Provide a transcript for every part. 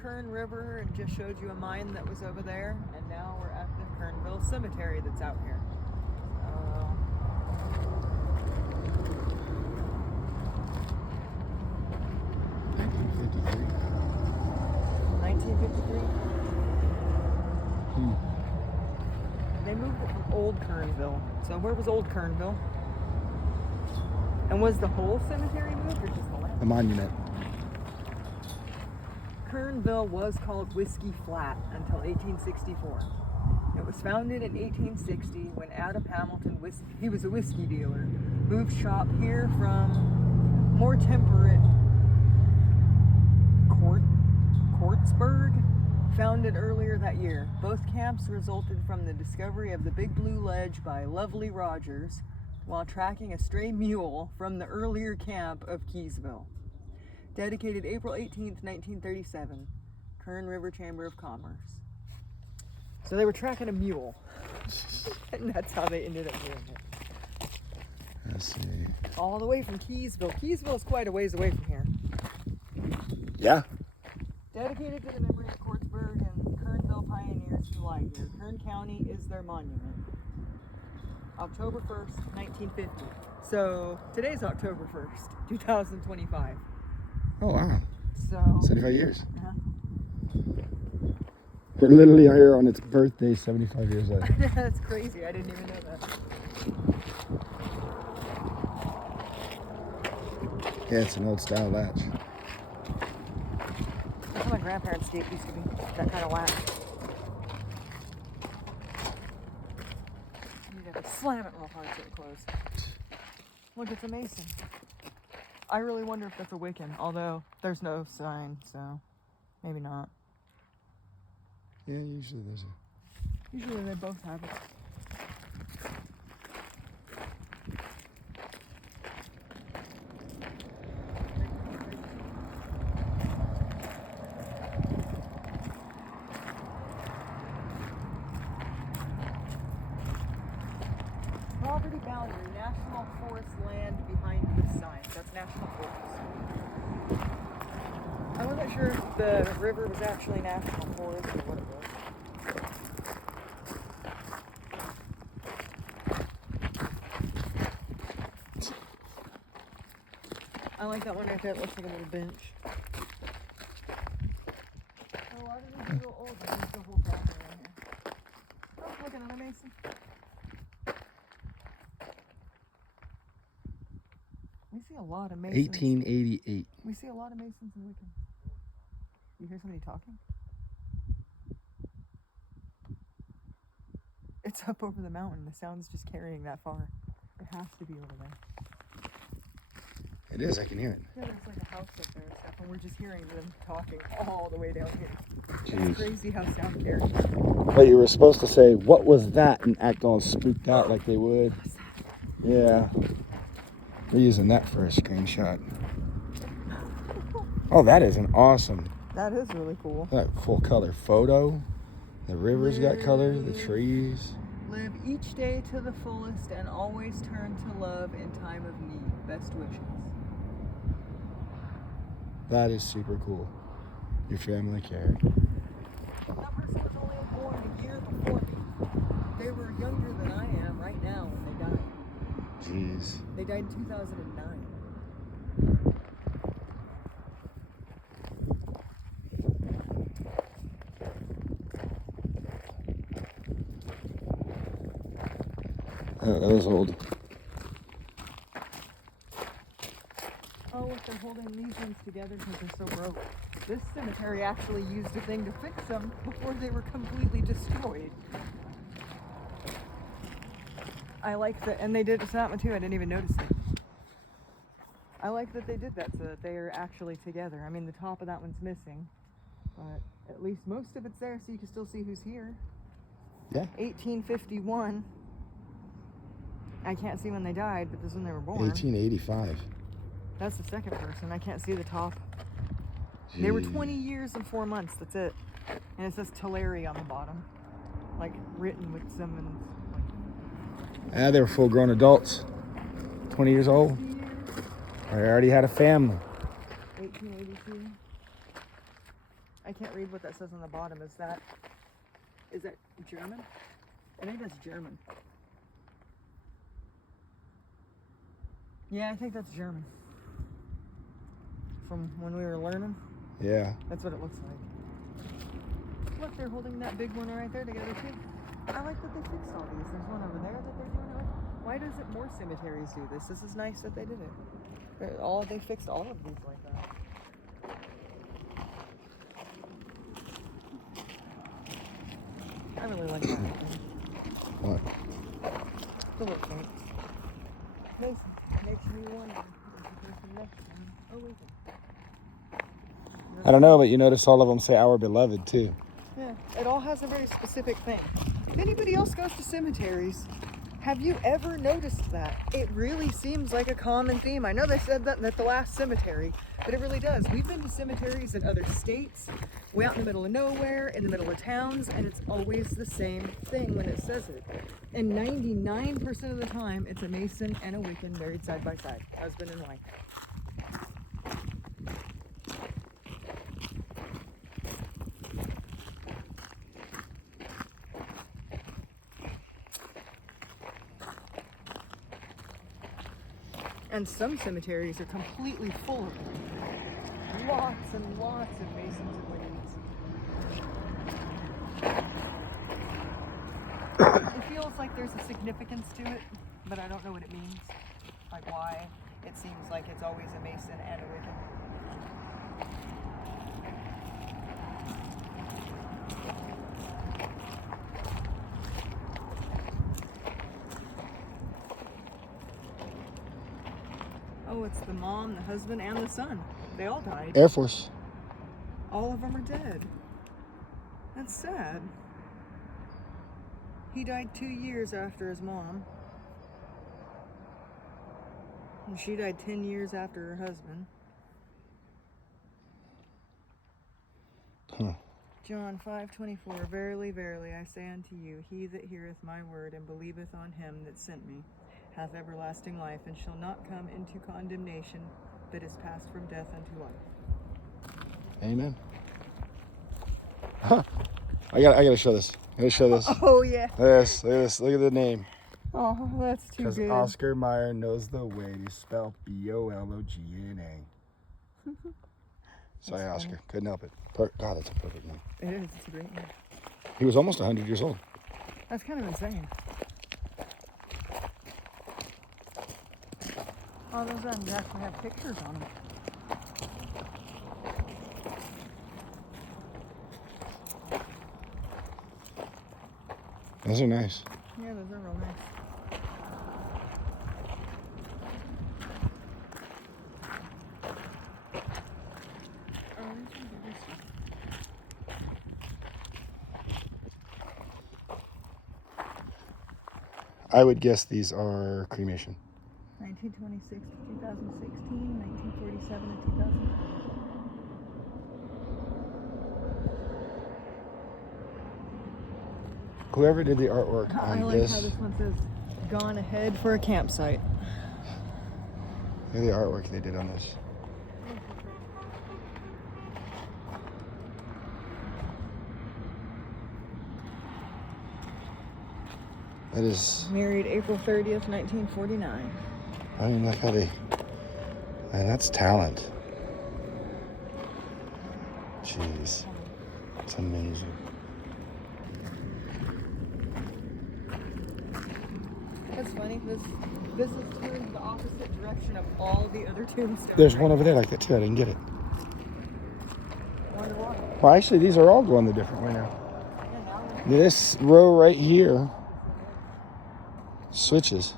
Kern River and just showed you a mine that was over there, and now we're at the Kernville Cemetery that's out here. 1953. They moved it from Old Kernville. So where was Old Kernville? And was the whole cemetery moved or just the last? The monument. Kernville was called Whiskey Flat until 1864. It was founded in 1860 when Adam Hamilton, he was a whiskey dealer, moved shop here from more temperate Quartzburg, founded earlier that year. Both camps resulted from the discovery of the Big Blue Ledge by Lovely Rogers while tracking a stray mule from the earlier camp of Keysville. Dedicated April 18th, 1937, Kern River Chamber of Commerce. So they were tracking a mule, and that's how they ended up doing it. Let's see. All the way from Keysville. Keysville is quite a ways away from here. Yeah. Dedicated to the memory of Quartzburg and Kernville pioneers who lie here. Kern County is their monument. October 1st, 1950. So today's October 1st, 2025. Oh, wow. So 75 years. Uh-huh. We're literally here on its birthday 75 years later. That's crazy. I didn't even know that. Yeah, it's an old style latch. That's how my grandparents' gate used to be. That kind of latch. You'd have to slam it real hard so it closed. Look, it's a mason. I really wonder if that's a Wiccan, although there's no sign, so maybe not. Yeah, usually there's a... Usually they both have it. Property boundary, National Forest land behind this sign. That's National Forest. I wasn't sure if the river was actually National Forest or what it was. I like that one right there. It looks like a little bench. Oh, why did we feel old? There's the whole family right here. Oh, look, another mason. We see a lot of masons. 1888. We see a lot of masons in Wiccan. You hear somebody talking? It's up over the mountain. The sound's just carrying that far. It has to be over there. It is, I can hear it. Yeah, there's like a house up there and stuff, and we're just hearing them talking all the way down here. Jeez. It's crazy how sound carries. But you were supposed to say, what was that? And act all spooked out like they would. Yeah. We're using that for a screenshot. Oh, that is an awesome. That is really cool. That full color photo. The river's got color, the trees. Live each day to the fullest and always turn to love in time of need. Best wishes. That is super cool. Your family cared. That person was only born a year before me. They were younger than I am right now when they died. Jeez. They died in 2009. Oh, that was old. Oh, look, they're holding these ones together because they're so broke. This cemetery actually used a thing to fix them before they were completely destroyed. I like that, and they did that one too. I didn't even notice it. I like that they did that so that they are actually together. I mean, the top of that one's missing, but at least most of it's there so you can still see who's here. Yeah. 1851. I can't see when they died, but this is when they were born. 1885. That's the second person. I can't see the top. Jeez. They were 20 years and 4 months. That's it. And it says Tulare on the bottom, like written with Simmons. Yeah, they were full-grown adults. 20 years old. I already had a family. 1882. I can't read what that says on the bottom. Is that German? I think that's German. Yeah, I think that's German. From when we were learning. Yeah. That's what it looks like. Look, they're holding that big one right there together too. I like that they fixed all these. There's one over there that they're doing it with. Why doesn't more cemeteries do this? This is nice that they did it. They fixed all of these like that. I really like that. What? The little thing. Makes me wonder if the person next time. Oh, wait. I don't know, but you notice all of them say our beloved too. Yeah, it all has a very specific thing. If anybody else goes to cemeteries, have you ever noticed that? It really seems like a common theme. I know they said that at the last cemetery, but it really does. We've been to cemeteries in other states, way out in the middle of nowhere, in the middle of towns, and it's always the same thing when it says it. And 99% of the time, it's a Mason and a Wiccan married side by side, husband and wife. And some cemeteries are completely full of them. Lots and lots of Masons and Wiccans. It feels like there's a significance to it, but I don't know what it means. Like why it seems like it's always a Mason and a Wiccan. Oh, it's the mom, the husband, and the son. They all died. Air Force. All of them are dead. That's sad. He died 2 years after his mom. And she died 10 years after her husband. Huh. John 5:24. Verily, verily, I say unto you, he that heareth my word and believeth on him that sent me hath everlasting life, and shall not come into condemnation, but is passed from death unto life. Amen. Huh. I gotta show this. I gotta show this. Oh yeah. Look at this. Look at this. Look at the name. Oh, that's too Because good. Oscar Mayer knows the way to spell Bologna. Sorry, That's Oscar. funny. Couldn't help it. God, that's a perfect name. It is. It's a great name. He was almost 100 years old. That's kind of insane. Oh, those ones actually have pictures on them. Those are nice. Yeah, those are real nice. Oh, these ones are nice. I would guess these are cremation. 1926 to 2016, 1947 to 2020. Whoever did the artwork I on like this, how this one says, "Gone ahead for a campsite." look at the artwork they did on this. That is, Married April 30th, 1949. I mean, look how they, man, that's talent. Jeez, it's amazing. That's funny. This is turned the opposite direction of all the other tombstones. There's one over there like that too. I didn't get it. Wonder why. Well, actually, these are all going the different way now. Yeah, now we're- This row right here switches.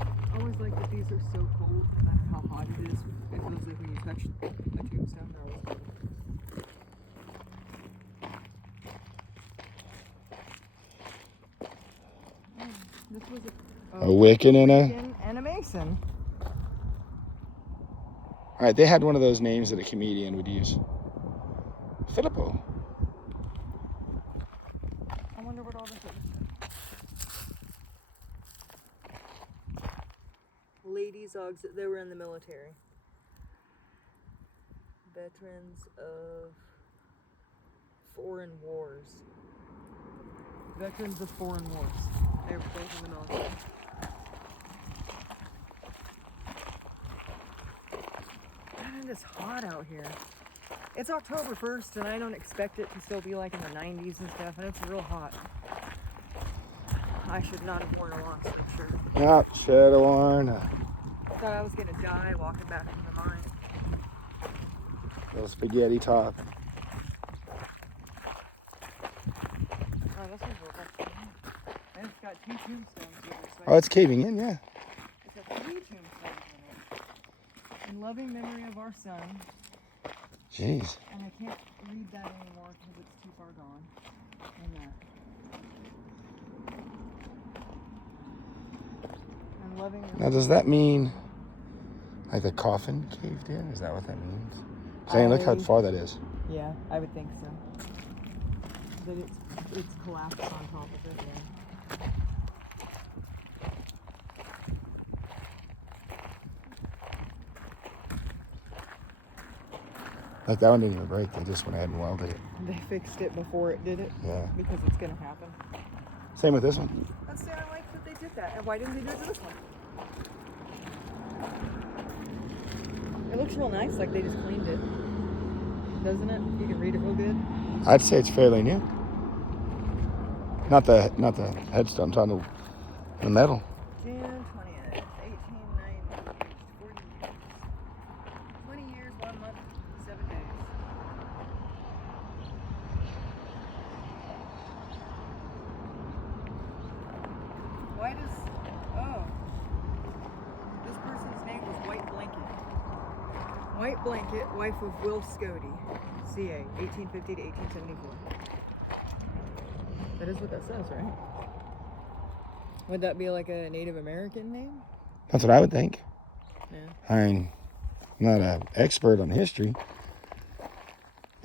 I always like that these are so cold, no matter how hot it is. It feels like when you touch a tombstone, they're always cold. This was A Wiccan and a. Wiccan and a Mason. All right, they had one of those names that a comedian would use. Filippo. I wonder what all this is. 80s they were in the military. Veterans of foreign wars. Veterans of foreign wars. They were both in the military. Man, it is hot out here. It's October 1st, and I don't expect it to still be like in the 90s and stuff, and it's real hot. I should not have worn a long sleeve shirt. Not should have worn. Thought I was gonna die walking back from the mine. Little spaghetti top. Oh, this one's real good. And it's got 2 tombstones here. So Oh, it's caving in, yeah. it's got 3 tombstones in it. In loving memory of our son. Jeez. And I can't read that anymore because it's too far gone. And that. And loving. Now, does that mean like the coffin caved in? Is that what that means? Saying, look how far that is. Yeah, I would think so. That it's collapsed on top of it. Yeah. Like that one didn't even break. They just went ahead and welded it. They fixed it before it did it. Yeah. Because it's gonna happen. Same with this one. Let's say I like that they did that. And why didn't they do it to this one? It looks real nice, like they just cleaned it. Doesn't it? You can read it real good. I'd say it's fairly new. Not the headstone, I'm talking the metal. June 20th, 1890, 40 years. 20 years, 1 month, 7 days. Why does, this person's name was White Blanket. White Blanket, wife of Will Scody, CA, 1850 to 1874. That is what that says, right? Would that be like a Native American name? That's what I would think. Yeah. I mean, I'm not an expert on history.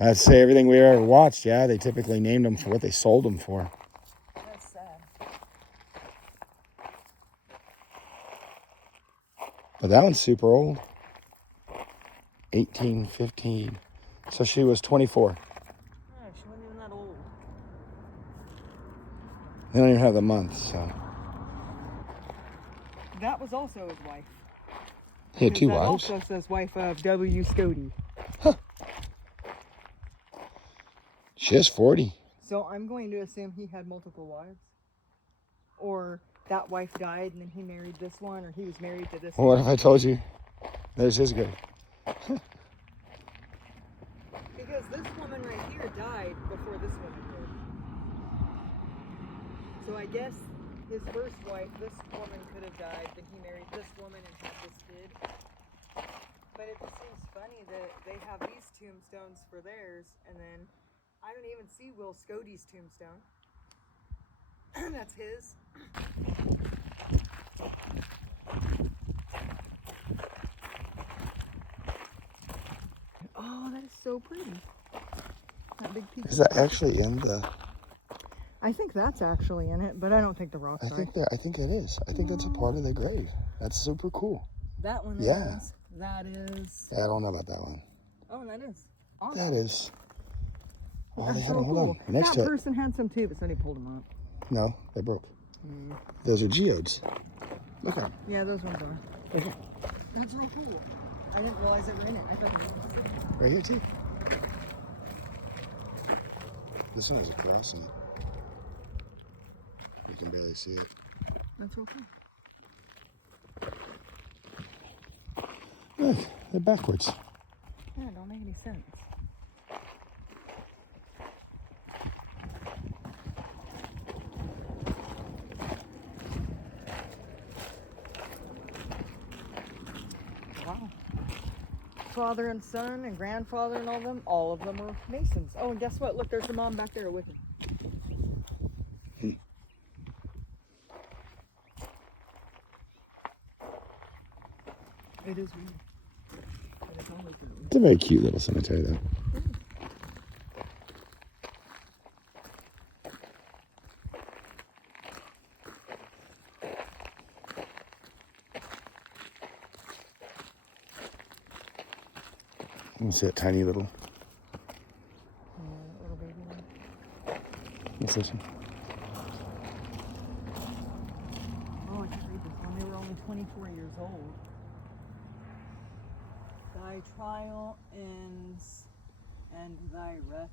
I'd say everything we ever watched, yeah, they typically named them for what they sold them for. That's sad. But that one's super old. 1815. So she was 24. Oh, she wasn't even that old. They don't even have the month, so. That was also his wife. He had 2 that wives? also says wife of W. Scody. Huh. She is 40. So I'm going to assume he had multiple wives. Or that wife died and then he married this one, or he was married to this Well, one. what if I told you there's his guy? Because this woman right here died before this woman did. So I guess his first wife, this woman could have died, then he married this woman and had this kid. But it just seems funny that they have these tombstones for theirs, and then I don't even see Will Scody's tombstone. That's his. Oh, that is so pretty. That big piece. Is that actually in the... I think that's actually in it, but I don't think the rock's right. I think it is. I think that's a part of the grave. That's super cool. That one Yeah. is. That is. Yeah, I don't know about that one. Oh, that is. Awesome. That is. Oh, That's they had so them. Hold cool. on. Next that to it. person had some too, but somebody pulled them up. No, they broke. Those are geodes. Look at them. Yeah, those ones are. Right here. That's real cool. I didn't realize they were in it. I thought they were. Right here, too. This one has a cross in it. You can barely see it. That's real cool. Look, they're backwards. Yeah, it don't make any sense. Wow. Father and son and grandfather and all of them were Masons. Oh, and guess what? Look, there's the mom back there with him. It is weird. But it's always weird. It's a very cute little cemetery, though. You see that tiny little. Little baby one. What's this one? Oh, I can read this one. They were only 24 years old. Thy trial ends and thy rest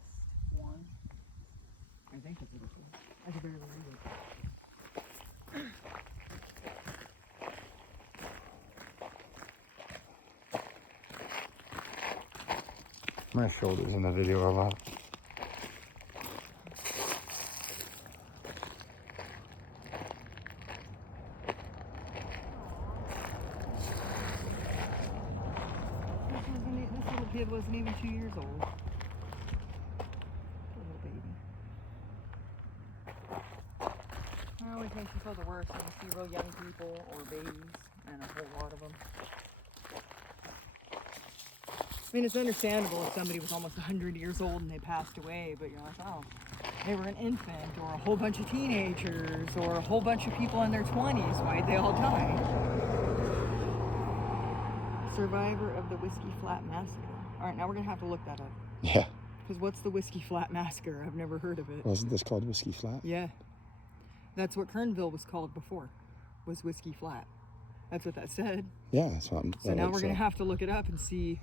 won. I think that's what it is. I can barely read it. My shoulder's in the video a lot. This little kid wasn't even 2 years old. Poor little baby. It always makes you feel the worst when you see real young people or babies, and a whole lot of them. I mean, it's understandable if somebody was almost 100 years old and they passed away, but you're like, oh, they were an infant, or a whole bunch of teenagers, or a whole bunch of people in their 20s. Why'd they all die? Survivor of the Whiskey Flat Massacre. All right, now we're going to have to look that up. Yeah. Because what's the Whiskey Flat Massacre? I've never heard of it. Wasn't this called Whiskey Flat? Yeah. That's what Kernville was called before, was Whiskey Flat. That's what that said. Yeah, that's what I'm So now we're going to have to look it up and see.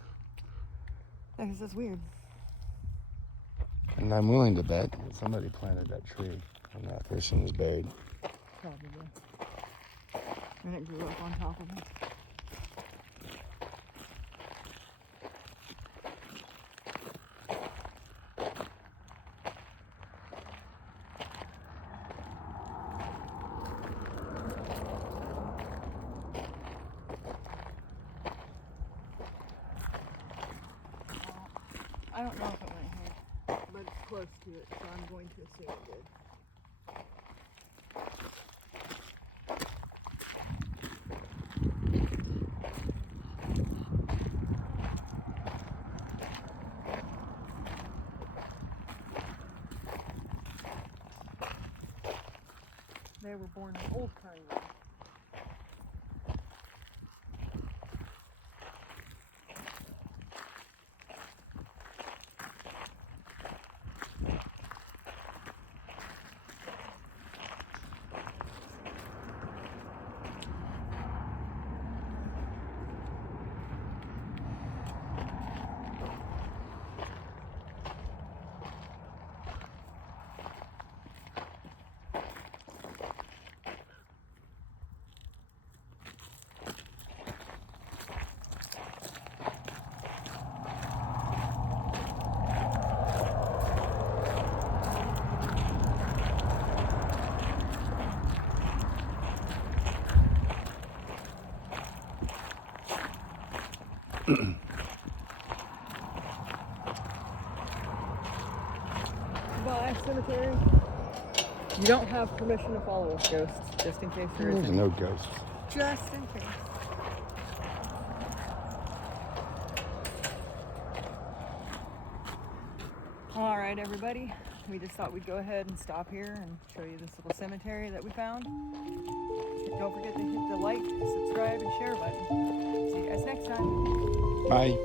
Because that's weird. And I'm willing to bet that somebody planted that tree and that person was buried. Probably. And it grew up on top of it. I don't know if it went here, but it's close to it, so I'm going to assume it did. They were born in Old Kern River. Goodbye, cemetery. You don't have permission to follow us, ghosts, just in case there There's isn't. no ghosts. Just in case. All right, everybody. We just thought we'd go ahead and stop here and show you this little cemetery that we found. Don't forget to hit the like, subscribe, and share button. See you guys next time. Bye.